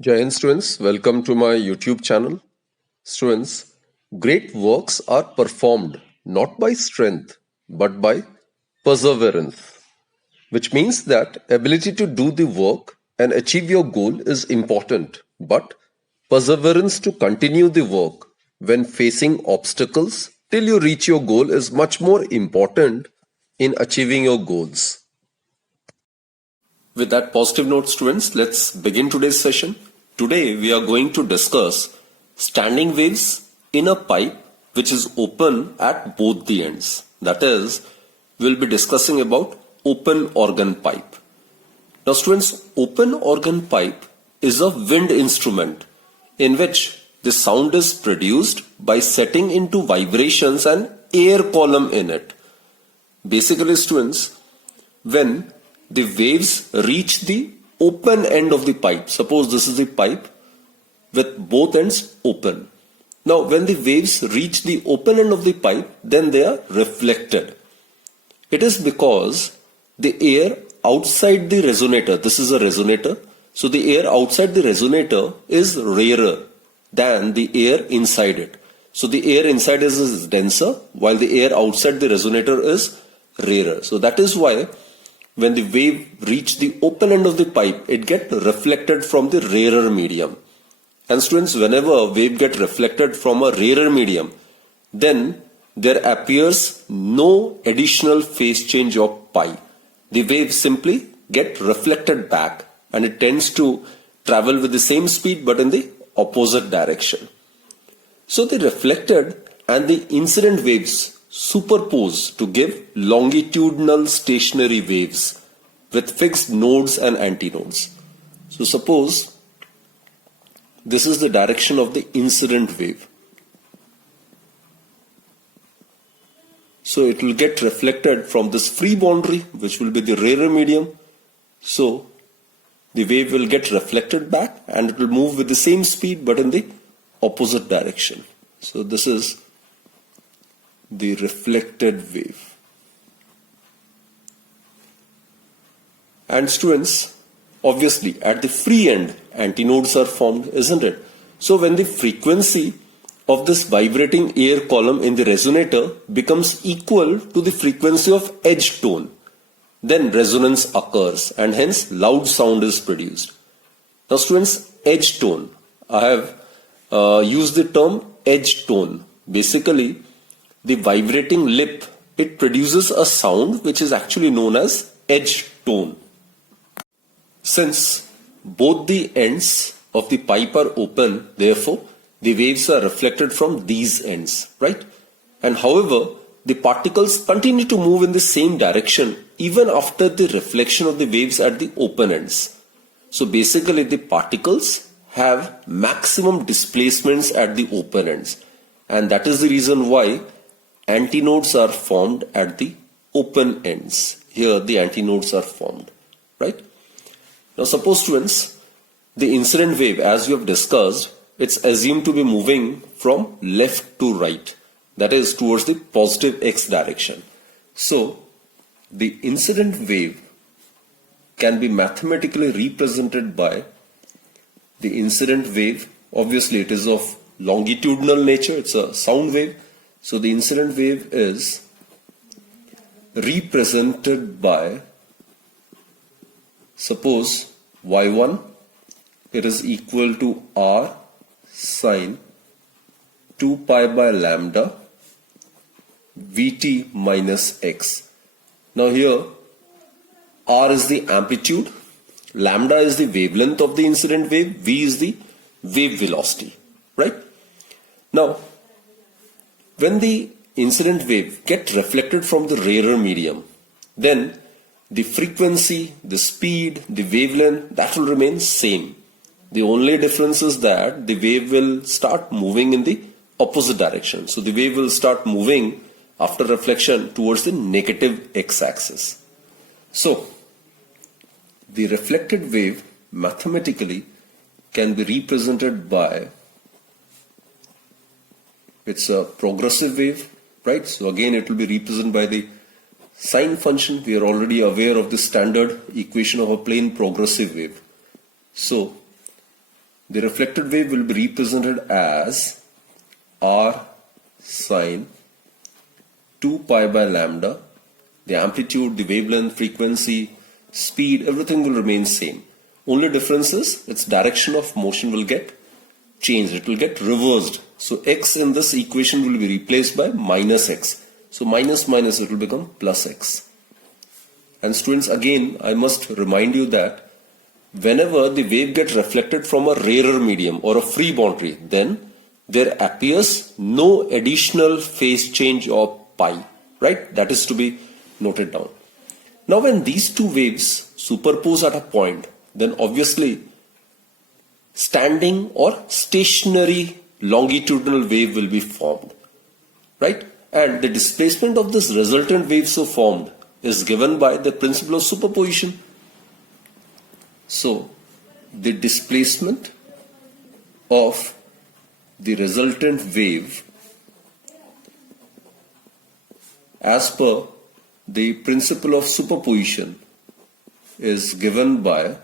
Jai Hind students, welcome to my YouTube channel. Students, great works are performed not by strength but by perseverance, which means that ability to do the work and achieve your goal is important, but perseverance to continue the work when facing obstacles till you reach your goal is much more important in achieving your goals. With that positive note, students, let's begin today's session. Today, we are going to discuss standing waves in a pipe which is open at both the ends. That is, we'll be discussing about open organ pipe. Now, students, open organ pipe is a wind instrument in which the sound is produced by setting into vibrations an air column in it. Basically, students, when the waves reach the open end of the pipe. Suppose this is the pipe with both ends open. Now, when the waves reach the open end of the pipe, then they are reflected. It is because the air outside the resonator, this is a resonator, so the air outside the resonator is rarer than the air inside it. So the air inside is denser, while the air outside the resonator is rarer. So that is why when the wave reach the open end of the pipe, it gets reflected from the rarer medium. And students, whenever a wave gets reflected from a rarer medium, then there appears no additional phase change of pi. The wave simply get reflected back and it tends to travel with the same speed but in the opposite direction. So the reflected and the incident waves superpose to give longitudinal stationary waves with fixed nodes and antinodes. So suppose this is the direction of the incident wave. So it will get reflected from this free boundary, which will be the rarer medium. So the wave will get reflected back and it will move with the same speed but in the opposite direction. So this is the reflected wave. And students, obviously at the free end, antinodes are formed, isn't it? So when the frequency of this vibrating air column in the resonator becomes equal to the frequency of edge tone, then resonance occurs and hence loud sound is produced. Now students, edge tone. I have used the term edge tone. Basically, the vibrating lip, it produces a sound which is actually known as edge tone. Since both the ends of the pipe are open, therefore the waves are reflected from these ends, right? And however, the particles continue to move in the same direction even after the reflection of the waves at the open ends. So basically the particles have maximum displacements at the open ends, and that is the reason why antinodes are formed at the open ends. Here the antinodes are formed, right? Now suppose students, the incident wave, as we have discussed, it's assumed to be moving from left to right, that is towards the positive x direction. So the incident wave can be mathematically represented by the incident wave. Obviously it is of longitudinal nature, it's a sound wave. So the incident wave is represented by, suppose y1, it is equal to r sine 2 pi by lambda vt minus x. Now here r is the amplitude, lambda is the wavelength of the incident wave, v is the wave velocity, right? Now when the incident wave gets reflected from the rarer medium, then the frequency, the speed, the wavelength, that will remain same. The only difference is that the wave will start moving in the opposite direction. So the wave will start moving after reflection towards the negative x-axis. So the reflected wave mathematically can be represented by, it's a progressive wave, right? So again it will be represented by the sine function. We are already aware of the standard equation of a plane progressive wave. So the reflected wave will be represented as r sine 2 pi by lambda. The amplitude, the wavelength, frequency, speed, everything will remain same. Only difference is its direction of motion will get changed. It will get reversed. So x in this equation will be replaced by minus x. So minus minus it will become plus x. And students, again I must remind you that whenever the wave gets reflected from a rarer medium or a free boundary, then there appears no additional phase change of pi, right? That is to be noted down. Now when these two waves superpose at a point, then obviously standing or stationary longitudinal wave will be formed, right? And the displacement of this resultant wave so formed is given by the principle of superposition. So the displacement of the resultant wave as per the principle of superposition is given by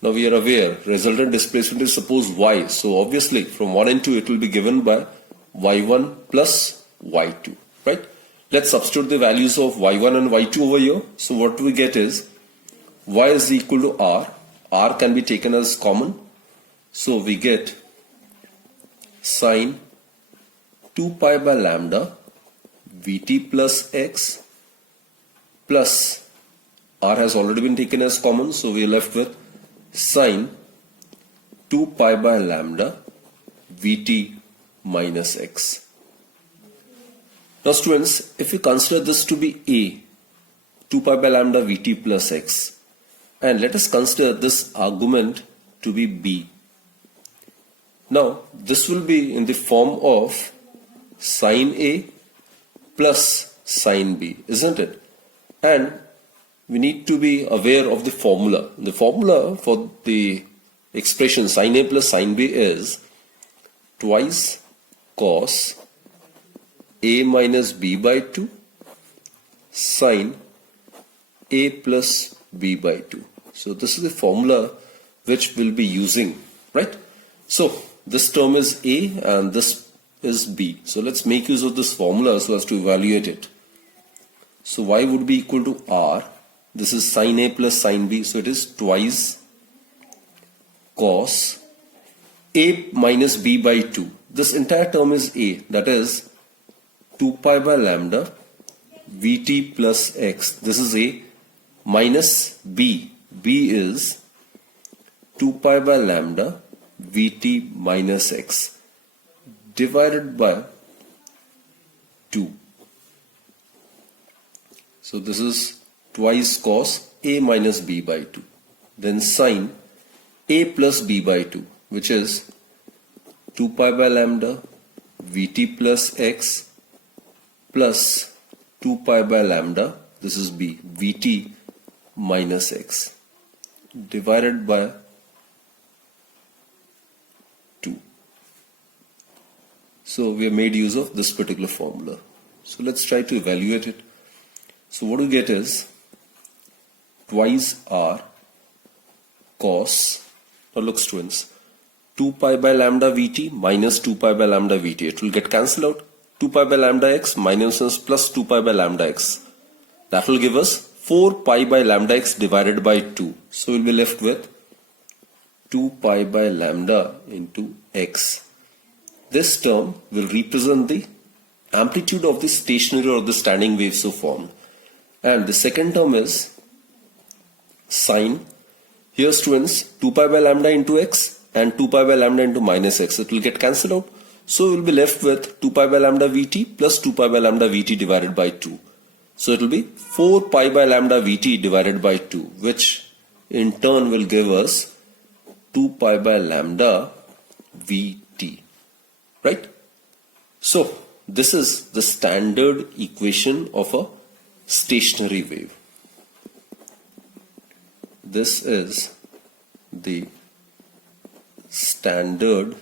now we are aware resultant displacement is suppose y, so obviously from 1 and 2 it will be given by y1 plus y2, right? Let's substitute the values of y1 and y2 over here. So what we get is y is equal to r can be taken as common, so we get sine 2 pi by lambda Vt plus x plus r has already been taken as common, so we are left with sine 2 pi by lambda Vt minus x. Now students, if you consider this to be a 2 pi by lambda Vt plus x, and let us consider this argument to be b. Now this will be in the form of sine A plus sine B, isn't it? And we need to be aware of the formula. The formula for the expression sine A plus sine B is twice cos A minus B by 2 sine A plus B by 2. So this is the formula which we'll be using, right? So this term is A and this is B. So let's make use of this formula so as to evaluate it. So y would be equal to r. This is sine A plus sine B. So it is twice cos A minus B by 2. This entire term is A. That is 2 pi by lambda Vt plus x. This is A minus B. B is 2 pi by lambda Vt minus x divided by 2. So this is twice cos A minus B by 2. Then sine A plus B by 2, which is 2 pi by lambda Vt plus x plus 2 pi by lambda, this is B, Vt minus x divided by 2. So we have made use of this particular formula. So let's try to evaluate it. So what we get is twice r cos, now look students, 2 pi by lambda Vt minus 2 pi by lambda Vt. It will get cancelled out. 2 pi by lambda x minus plus 2 pi by lambda x. That will give us 4 pi by lambda x divided by 2. So we'll be left with 2 pi by lambda into x. This term will represent the amplitude of the stationary or the standing wave so formed. And the second term is sine. Here students, 2 pi by lambda into x and 2 pi by lambda into minus x. It will get cancelled out. So we will be left with 2 pi by lambda Vt plus 2 pi by lambda Vt divided by 2. So it will be 4 pi by lambda Vt divided by 2, which in turn will give us 2 pi by lambda Vt, right? So this is the standard equation of a stationary wave. This is the standard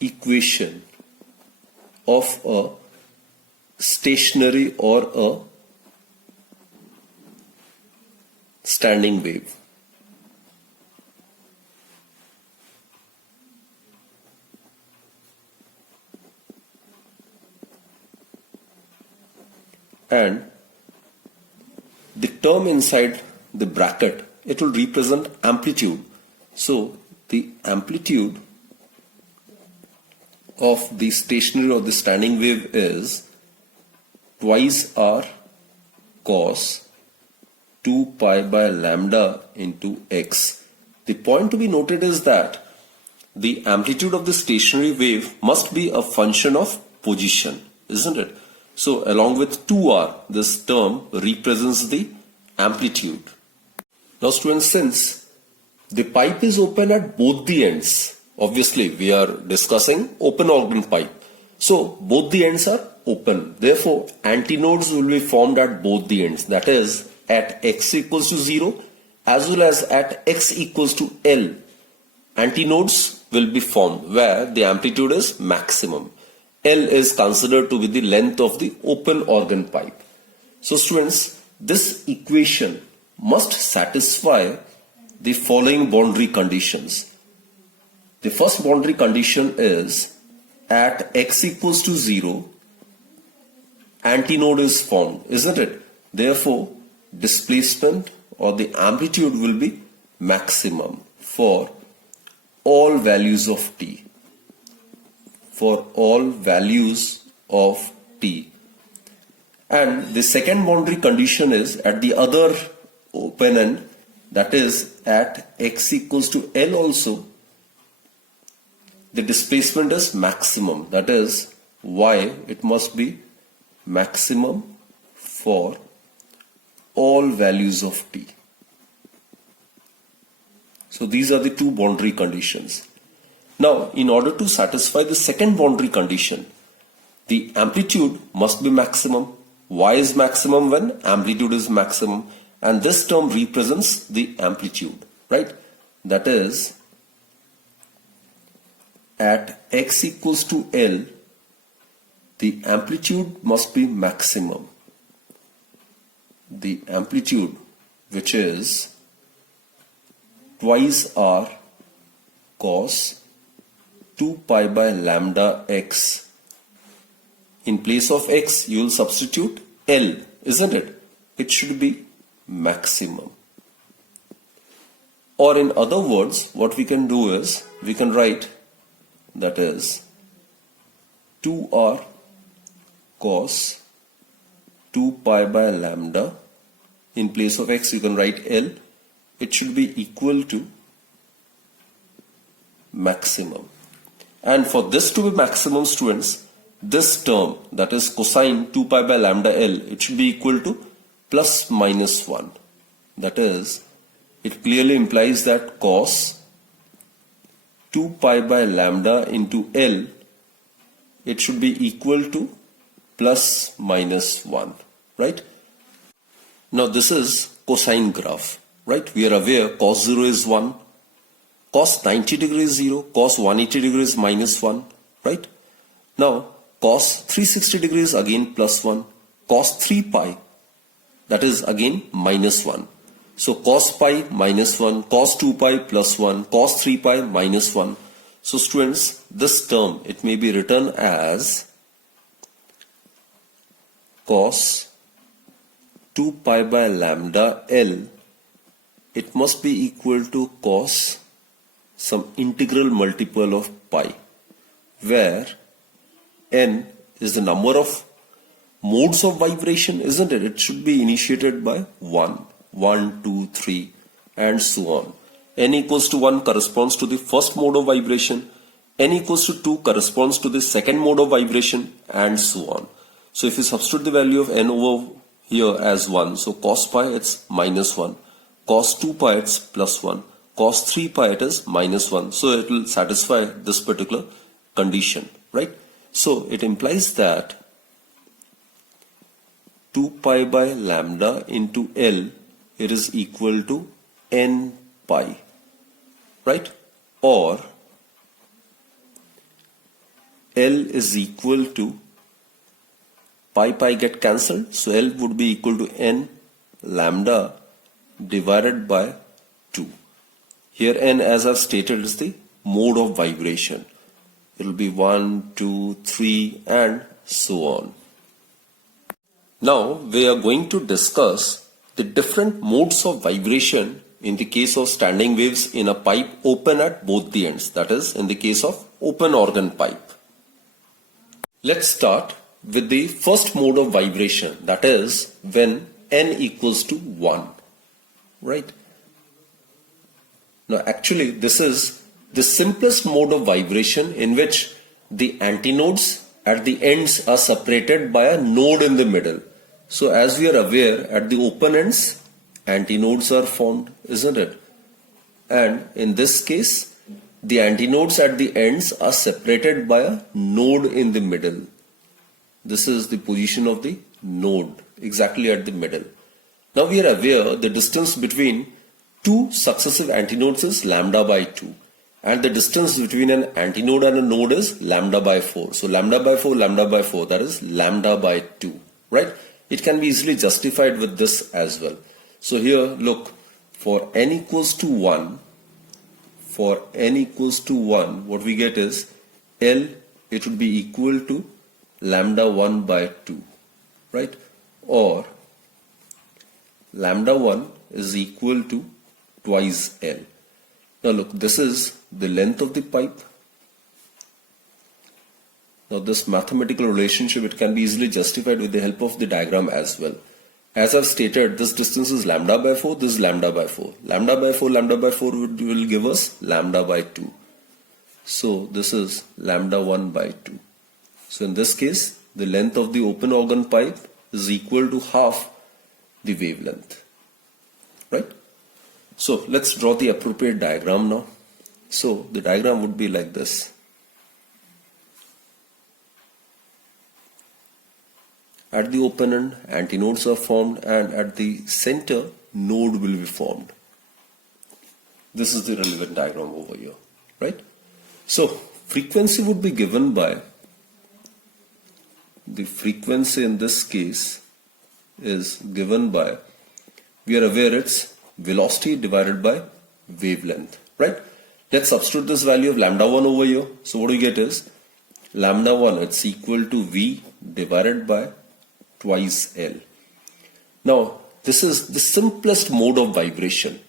equation of a stationary or a standing wave. And the term inside the bracket, it will represent amplitude. So the amplitude of the stationary or the standing wave is twice r cos 2 pi by lambda into x. The point to be noted is that the amplitude of the stationary wave must be a function of position, isn't it? So along with 2r, this term represents the amplitude. Now students, since the pipe is open at both the ends, obviously we are discussing open organ pipe. So both the ends are open. Therefore, antinodes will be formed at both the ends. That is, at x equals to 0 as well as at x equals to L. Antinodes will be formed where the amplitude is maximum. L is considered to be the length of the open organ pipe. So students, this equation must satisfy the following boundary conditions. The first boundary condition is at x equals to 0, antinode is formed, isn't it? Therefore, displacement or the amplitude will be maximum for all values of t. For all values of t. And the second boundary condition is at the other open end, that is at x equals to L also, the displacement is maximum. That is y, it must be maximum for all values of t. So these are the two boundary conditions. Now, in order to satisfy the second boundary condition, the amplitude must be maximum. Y is maximum when amplitude is maximum, and this term represents the amplitude, right? That is, at x equals to L, the amplitude must be maximum. The amplitude, which is twice r cos 2 pi by lambda x. In place of x, you will substitute L, isn't it? It should be maximum. Or in other words, what we can do is, we can write, that is 2r cos 2 pi by lambda. In place of x, you can write L. It should be equal to maximum. And for this to be maximum, students, this term, that is cosine 2 pi by lambda L, it should be equal to plus minus 1. That is, it clearly implies that cos 2 pi by lambda into L, it should be equal to plus minus 1, right? Now this is cosine graph, right? We are aware cos 0 is 1, cos 90 degrees 0, cos 180 degrees minus 1, right? Now cos 360 degrees again plus 1, cos 3 pi, that is again minus 1. So cos pi minus 1, cos 2 pi plus 1, cos 3 pi minus 1. So students, this term, it may be written as cos 2 pi by lambda L. It must be equal to cos some integral multiple of pi, where n is the number of modes of vibration, isn't it? It should be initiated by 1, 1, 2, 3, and so on. N equals to 1 corresponds to the first mode of vibration, n equals to 2 corresponds to the second mode of vibration, and so on. So if you substitute the value of n over here as 1, so cos pi it's minus 1, cos 2 pi it's plus 1, cos 3 pi it is minus 1. So it will satisfy this particular condition, right? So it implies that 2 pi by lambda into L, it is equal to n pi, right? Or L is equal to pi get cancelled, so L would be equal to n lambda divided by 2. Here n, as I've stated, is the mode of vibration. It will be 1, 2, 3 and so on. Now we are going to discuss the different modes of vibration in the case of standing waves in a pipe open at both the ends, that is in the case of open organ pipe. Let's start with the first mode of vibration, that is when n equals to 1, right? Now actually this is the simplest mode of vibration in which the antinodes at the ends are separated by a node in the middle. So as we are aware, at the open ends antinodes are formed, isn't it? And in this case the antinodes at the ends are separated by a node in the middle. This is the position of the node exactly at the middle. Now we are aware the distance between two successive antinodes is lambda by 2 and the distance between an antinode and a node is lambda by 4. So lambda by 4, that is lambda by 2, right? It can be easily justified with this as well. So here look, for n equals to 1, what we get is L, it would be equal to lambda 1 by 2, right? Or lambda 1 is equal to twice L. Now look, this is the length of the pipe. Now this mathematical relationship, it can be easily justified with the help of the diagram as well. As I've stated, this distance is lambda by 4, this is lambda by 4. Lambda by 4 will give us lambda by 2. So this is lambda 1 by 2. So in this case, the length of the open organ pipe is equal to half the wavelength, right? So let's draw the appropriate diagram now. So the diagram would be like this. At the open end, antinodes are formed and at the center, node will be formed. This is the relevant diagram over here, right? So frequency would be given by, the frequency in this case is given by, we are aware it's velocity divided by wavelength, right? Let's substitute this value of lambda 1 over here. So what we get is lambda 1, it's equal to V divided by twice L. Now this is the simplest mode of vibration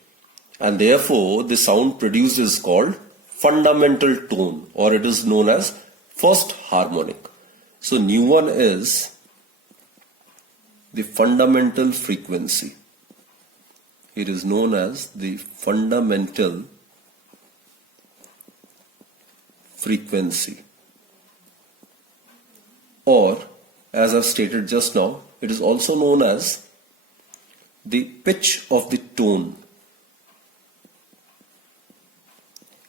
and therefore the sound produced is called fundamental tone, or it is known as first harmonic. So nu 1 is the fundamental frequency. It is known as the fundamental frequency, or as I've stated just now, it is also known as the pitch of the tone.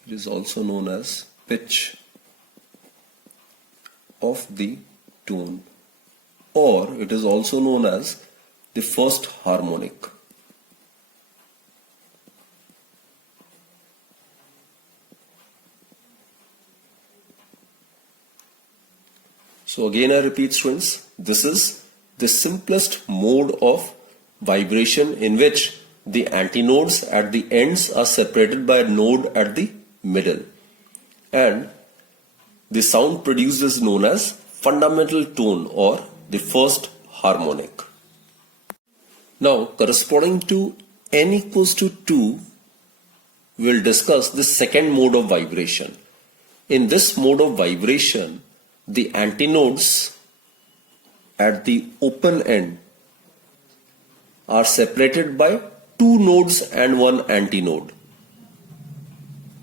It is also known as pitch of the tone, or it is also known as the first harmonic. So again I repeat students, this is the simplest mode of vibration in which the antinodes at the ends are separated by a node at the middle, and the sound produced is known as fundamental tone or the first harmonic. Now corresponding to n equals to 2, we will discuss the second mode of vibration. In this mode of vibration, the antinodes at the open end are separated by two nodes and one antinode.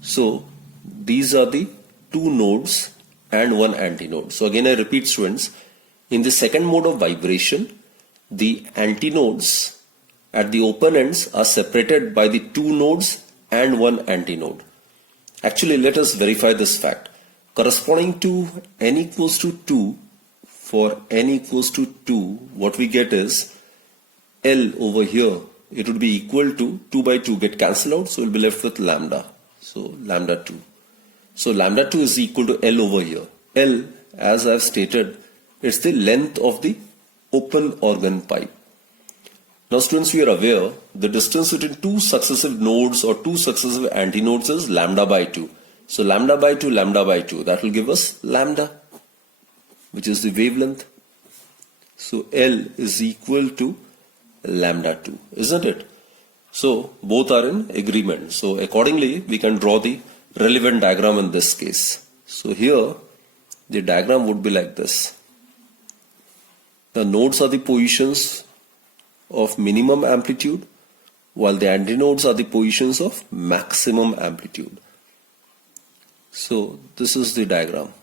So these are the two nodes and one antinode. So again I repeat students, in the second mode of vibration, the antinodes at the open ends are separated by the two nodes and one antinode. Actually, let us verify this fact. Corresponding to n equals to 2, for n equals to 2, what we get is L over here, it would be equal to 2 by 2 get cancelled out, so we'll be left with lambda. So lambda 2. So lambda 2 is equal to L over here. L, as I've stated, it's the length of the open organ pipe. Now students, we are aware the distance between two successive nodes or two successive antinodes is lambda by 2. So lambda by 2, that will give us lambda, which is the wavelength. So L is equal to lambda 2, isn't it? So both are in agreement. So accordingly, we can draw the relevant diagram in this case. So here, the diagram would be like this. The nodes are the positions of minimum amplitude, while the antinodes are the positions of maximum amplitude. So this is the diagram.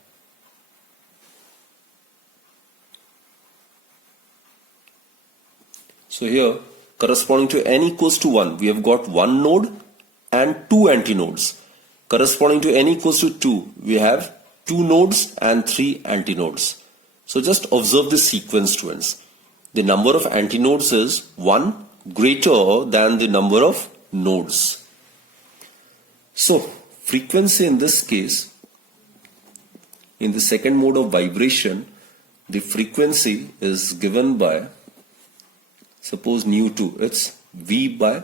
So here, corresponding to n equals to 1, we have got one node and two antinodes. Corresponding to n equals to 2, we have two nodes and three antinodes. So just observe the sequence, students. The number of antinodes is 1 greater than the number of nodes. So frequency in this case, in the second mode of vibration, the frequency is given by, suppose nu2, it's V by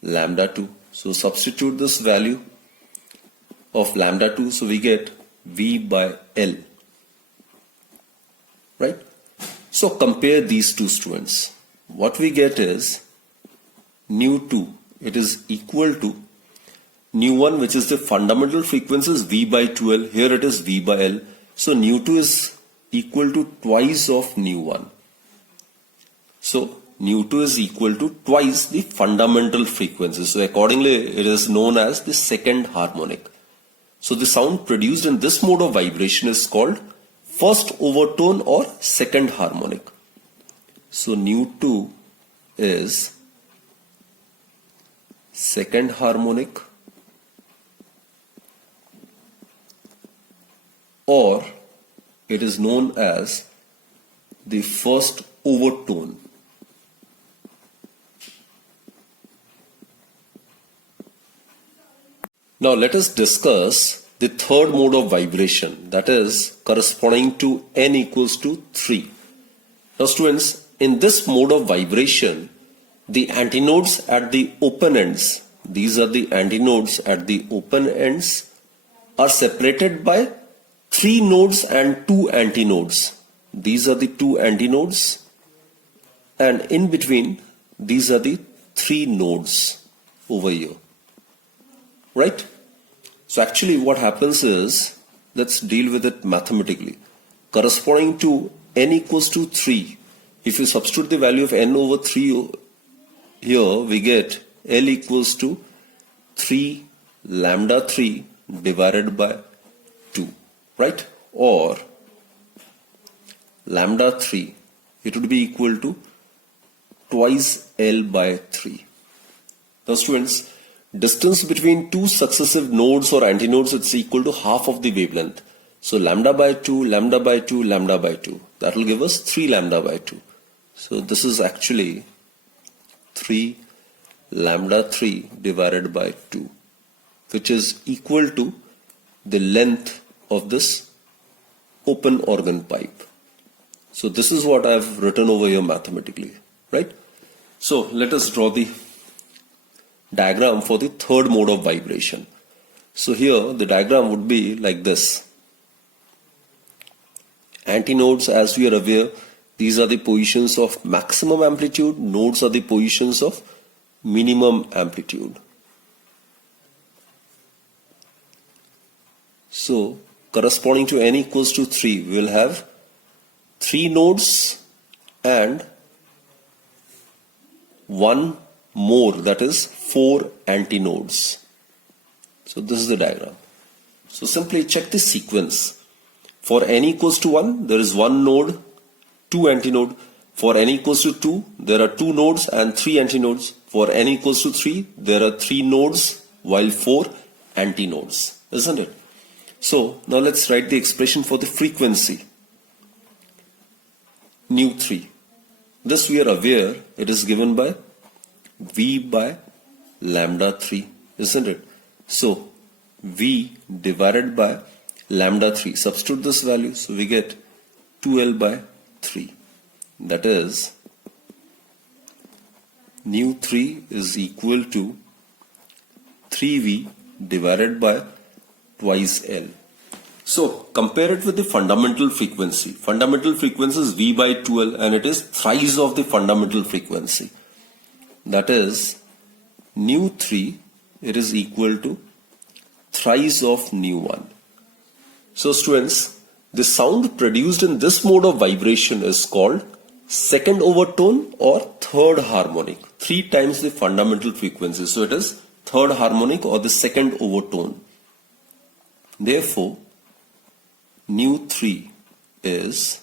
lambda 2. So substitute this value of lambda 2, so we get V by L. Right? So compare these two, students. What we get is nu2, it is equal to nu1, which is the fundamental frequency, is V by 2L. Here it is V by L. So nu2 is equal to twice of nu1. So nu2 is equal to twice the fundamental frequency. So accordingly, it is known as the second harmonic. So the sound produced in this mode of vibration is called first overtone or second harmonic. So nu2 is second harmonic, or it is known as the first overtone. Now let us discuss the third mode of vibration, that is corresponding to n equals to 3. Now students, in this mode of vibration, the antinodes at the open ends, these are the antinodes at the open ends, are separated by 3 nodes and 2 antinodes. These are the 2 antinodes, and in between, these are the 3 nodes over here. Right? So actually what happens is, let's deal with it mathematically. Corresponding to n equals to 3, if you substitute the value of n over 3 here, we get L equals to 3 lambda 3 divided by 2, right? Or lambda 3, it would be equal to twice L by 3. Now students, distance between two successive nodes or antinodes is equal to half of the wavelength. So lambda by 2, lambda by 2, lambda by 2. That will give us 3 lambda by 2. So this is actually 3 lambda 3 divided by 2, which is equal to the length of this open organ pipe. So this is what I have written over here mathematically, right? So let us draw the diagram for the third mode of vibration. So here the diagram would be like this. Antinodes, as we are aware, these are the positions of maximum amplitude, nodes are the positions of minimum amplitude. So corresponding to n equals to 3, we will have 3 nodes and 1 more, that is 4 antinodes. So this is the diagram. So simply check the sequence. For n equals to 1, there is 1 node, 2 antinode. For n equals to 2, there are 2 nodes and 3 antinodes. For n equals to 3, there are 3 nodes while 4 antinodes, isn't it? So now let's write the expression for the frequency. Nu 3. This we are aware, it is given by V by lambda 3, isn't it? So V divided by lambda 3. Substitute this value, so we get 2L by 3. That is nu 3 is equal to 3V divided by twice L. So compare it with the fundamental frequency. Fundamental frequency is V by 2L and it is thrice of the fundamental frequency. That is nu 3, it is equal to thrice of nu 1. So students, the sound produced in this mode of vibration is called second overtone or third harmonic. 3 times the fundamental frequency. So it is third harmonic or the second overtone. Therefore, nu 3 is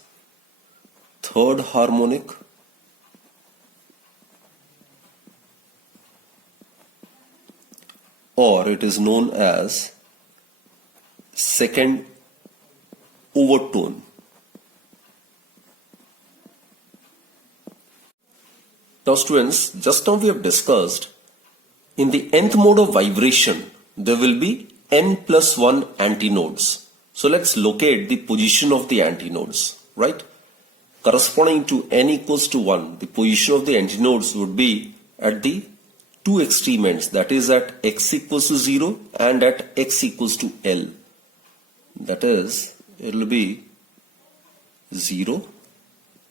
third harmonic or it is known as second overtone. Now students, just now we have discussed in the nth mode of vibration there will be n plus 1 antinodes. So let's locate the position of the antinodes, right? Corresponding to n equals to 1, the position of the antinodes would be at the two extreme ends, that is at x equals to 0 and at x equals to L. That is, it will be 0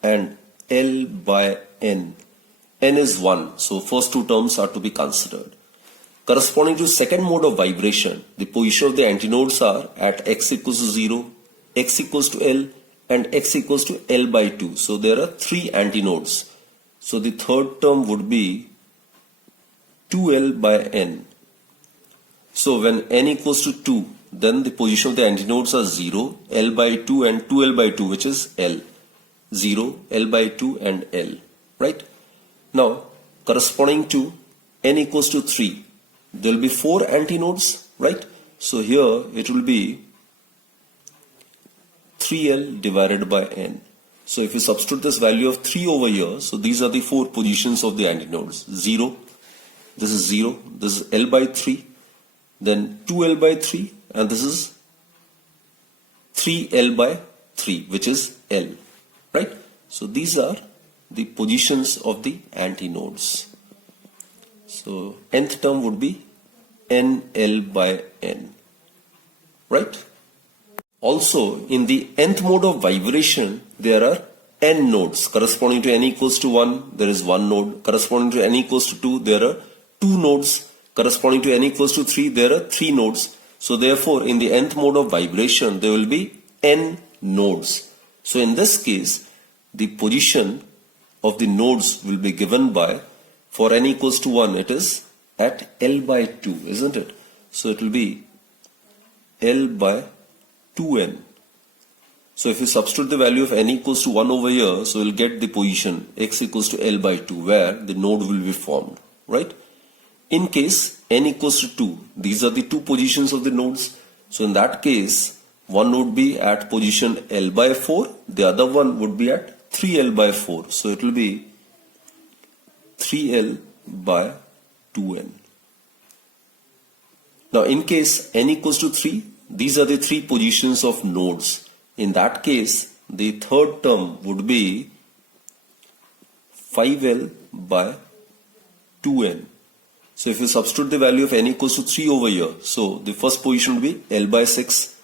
and L by n. N is 1, so first two terms are to be considered. Corresponding to second mode of vibration, the position of the antinodes are at x equals to 0, x equals to L and x equals to L by 2. So there are 3 antinodes. So the third term would be 2L by n. So when n equals to 2, then the position of the antinodes are 0, L by 2 and 2L by 2, which is L. 0, L by 2 and L, right? Now, corresponding to n equals to 3, there will be 4 antinodes, right? So here it will be 3L divided by n. So if you substitute this value of 3 over here, so these are the 4 positions of the antinodes. 0, this is 0, this is L by 3, then 2L by 3, and this is 3L by 3, which is L, right? So these are the positions of the antinodes. So nth term would be NL by n, right? Also, in the nth mode of vibration, there are n nodes. Corresponding to n equals to 1, there is 1 node. Corresponding to n equals to 2, there are 2 nodes. Corresponding to n equals to 3, there are 3 nodes. So therefore, in the nth mode of vibration, there will be n nodes. So in this case, the position of the nodes will be given by, for n equals to 1, it is at L by 2, isn't it? So it will be L by 2n. So if you substitute the value of n equals to 1 over here, so you'll get the position x equals to L by 2, where the node will be formed, right? In case n equals to 2, these are the 2 positions of the nodes. So in that case, one would be at position L by 4, the other one would be at 3L by 4. So it will be 3L by 2n. Now in case n equals to 3, these are the 3 positions of nodes. In that case, the third term would be 5L by 2n. So if you substitute the value of n equals to 3 over here, so the first position would be L by 6,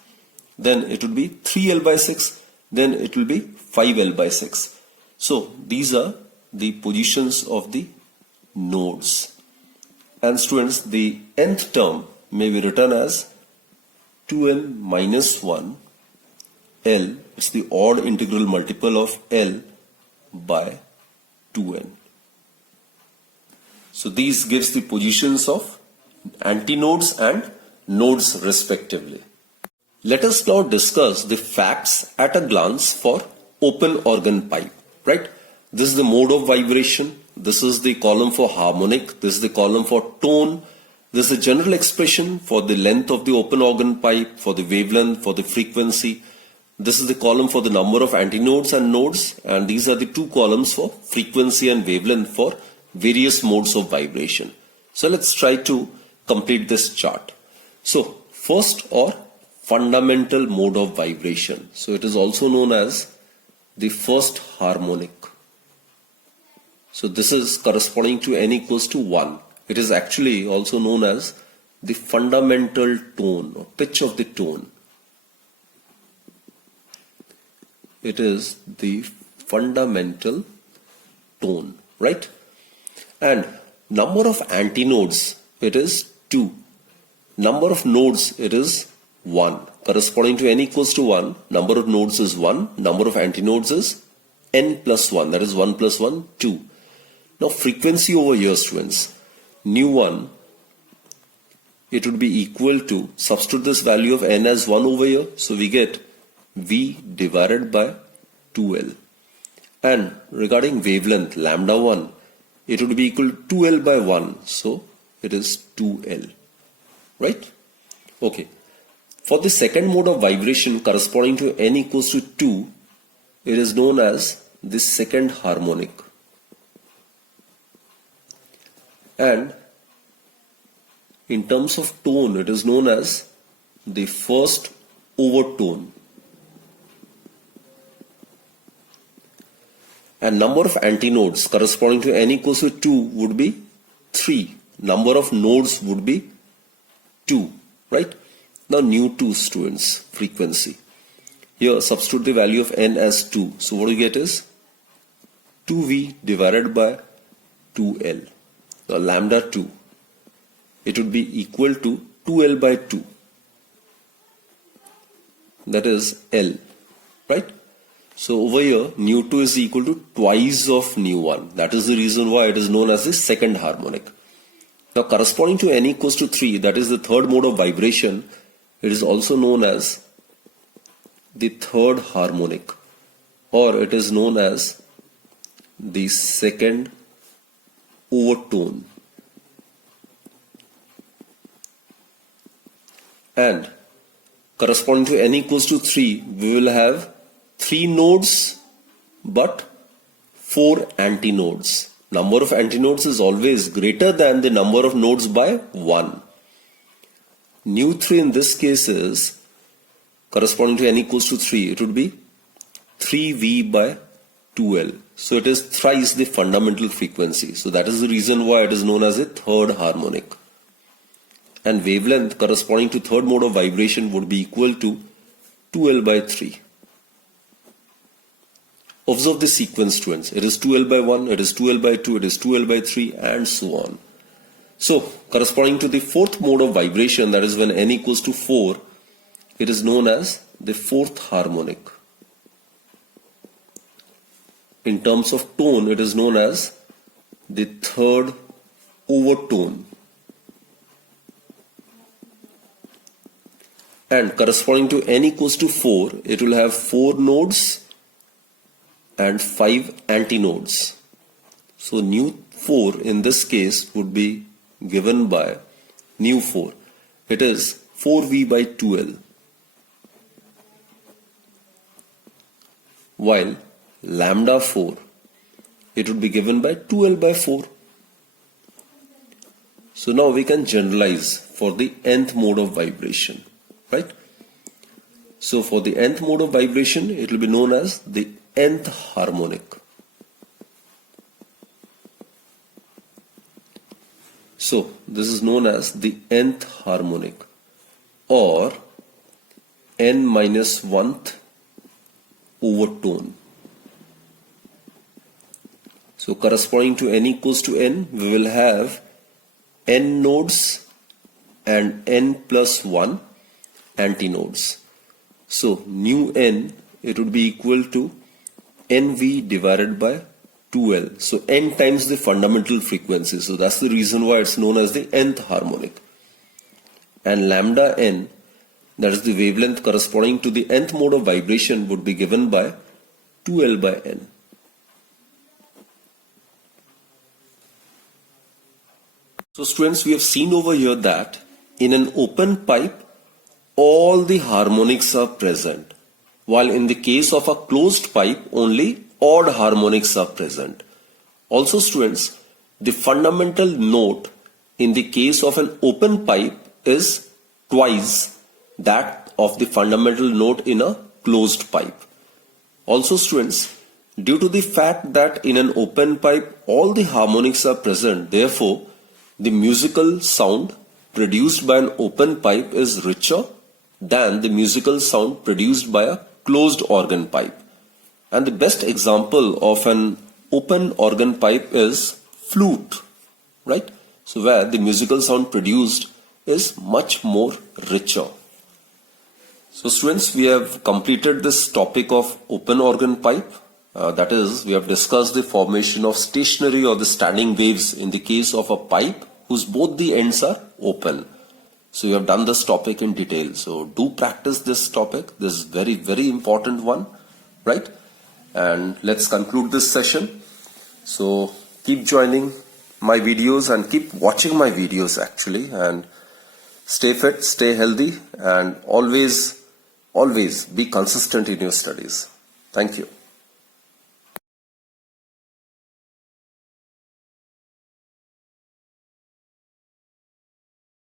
then it would be 3L by 6, then it will be 5L by 6. So these are the positions of the nodes. And students, the nth term may be written as 2n minus 1 L, it's the odd integral multiple of L by 2n. So these gives the positions of antinodes and nodes respectively. Let us now discuss the facts at a glance for open organ pipe, right? This is the mode of vibration. This is the column for harmonic. This is the column for tone. This is the general expression for the length of the open organ pipe, for the wavelength, for the frequency. This is the column for the number of antinodes and nodes, and these are the 2 columns for frequency and wavelength for various modes of vibration. So let's try to complete this chart. So first, or fundamental mode of vibration. So it is also known as the first harmonic. So this is corresponding to n equals to 1. It is actually also known as the fundamental tone or pitch of the tone. It is the fundamental tone, right? And number of antinodes, it is 2. Number of nodes, it is 1. Corresponding to n equals to 1, number of nodes is 1, number of antinodes is n plus 1, that is 1 plus 1, 2. Now frequency over here, students, new one, it would be equal to, substitute this value of n as 1 over here, so we get V divided by 2L. And regarding wavelength, lambda 1, it would be equal to 2L by 1, so it is 2L, right? Okay. For the second mode of vibration corresponding to n equals to 2, it is known as the second harmonic. And in terms of tone, it is known as the first overtone. And number of antinodes corresponding to n equals to 2 would be 3. Number of nodes would be 2, right? Now new 2, students, frequency. Here substitute the value of n as 2. So what you get is 2V divided by 2L. Now lambda 2, it would be equal to 2L by 2. That is L, right? So over here, nu 2 is equal to twice of nu 1. That is the reason why it is known as the second harmonic. Now corresponding to n equals to 3, that is the third mode of vibration, it is also known as the third harmonic, or it is known as the second overtone. And corresponding to n equals to 3, we will have 3 nodes but 4 antinodes. Number of antinodes is always greater than the number of nodes by 1. Nu 3 in this case is corresponding to n equals to 3. It would be 3V by 2L. So it is thrice the fundamental frequency. So that is the reason why it is known as a third harmonic. And wavelength corresponding to third mode of vibration would be equal to 2L by 3. Observe the sequence, students. It is 2L by 1, it is 2L by 2, it is 2L by 3, and so on. So corresponding to the fourth mode of vibration, that is when n equals to 4, it is known as the fourth harmonic. In terms of tone, it is known as the third overtone. And corresponding to n equals to 4, it will have 4 nodes and 5 antinodes. So nu 4 in this case would be given by nu 4. It is 4V by 2L. While lambda 4, it would be given by 2L by 4. So now we can generalize for the nth mode of vibration, right? So for the nth mode of vibration, it will be known as the nth harmonic. So this is known as the nth harmonic, or n minus 1th overtone. So corresponding to n equals to n, we will have n nodes and n plus 1 antinodes. So nu n, it would be equal to nV divided by 2L. So n times the fundamental frequency. So that's the reason why it's known as the nth harmonic. And lambda n, that is the wavelength corresponding to the nth mode of vibration, would be given by 2L by n. So students, we have seen over here that in an open pipe, all the harmonics are present, while in the case of a closed pipe, only odd harmonics are present. Also students, the fundamental note in the case of an open pipe is twice that of the fundamental note in a closed pipe. Also students, due to the fact that in an open pipe all the harmonics are present. Therefore, the musical sound produced by an open pipe is richer than the musical sound produced by a closed organ pipe. And the best example of an open organ pipe is flute, right? So where the musical sound produced is much more richer. So students, we have completed this topic of open organ pipe. That is, we have discussed the formation of stationary or the standing waves in the case of a pipe whose both the ends are open. So you have done this topic in detail. So do practice this topic. This is very, very important one, right? And let's conclude this session. So keep joining my videos and keep watching my videos actually, and stay fit, stay healthy, and always be consistent in your studies. Thank you.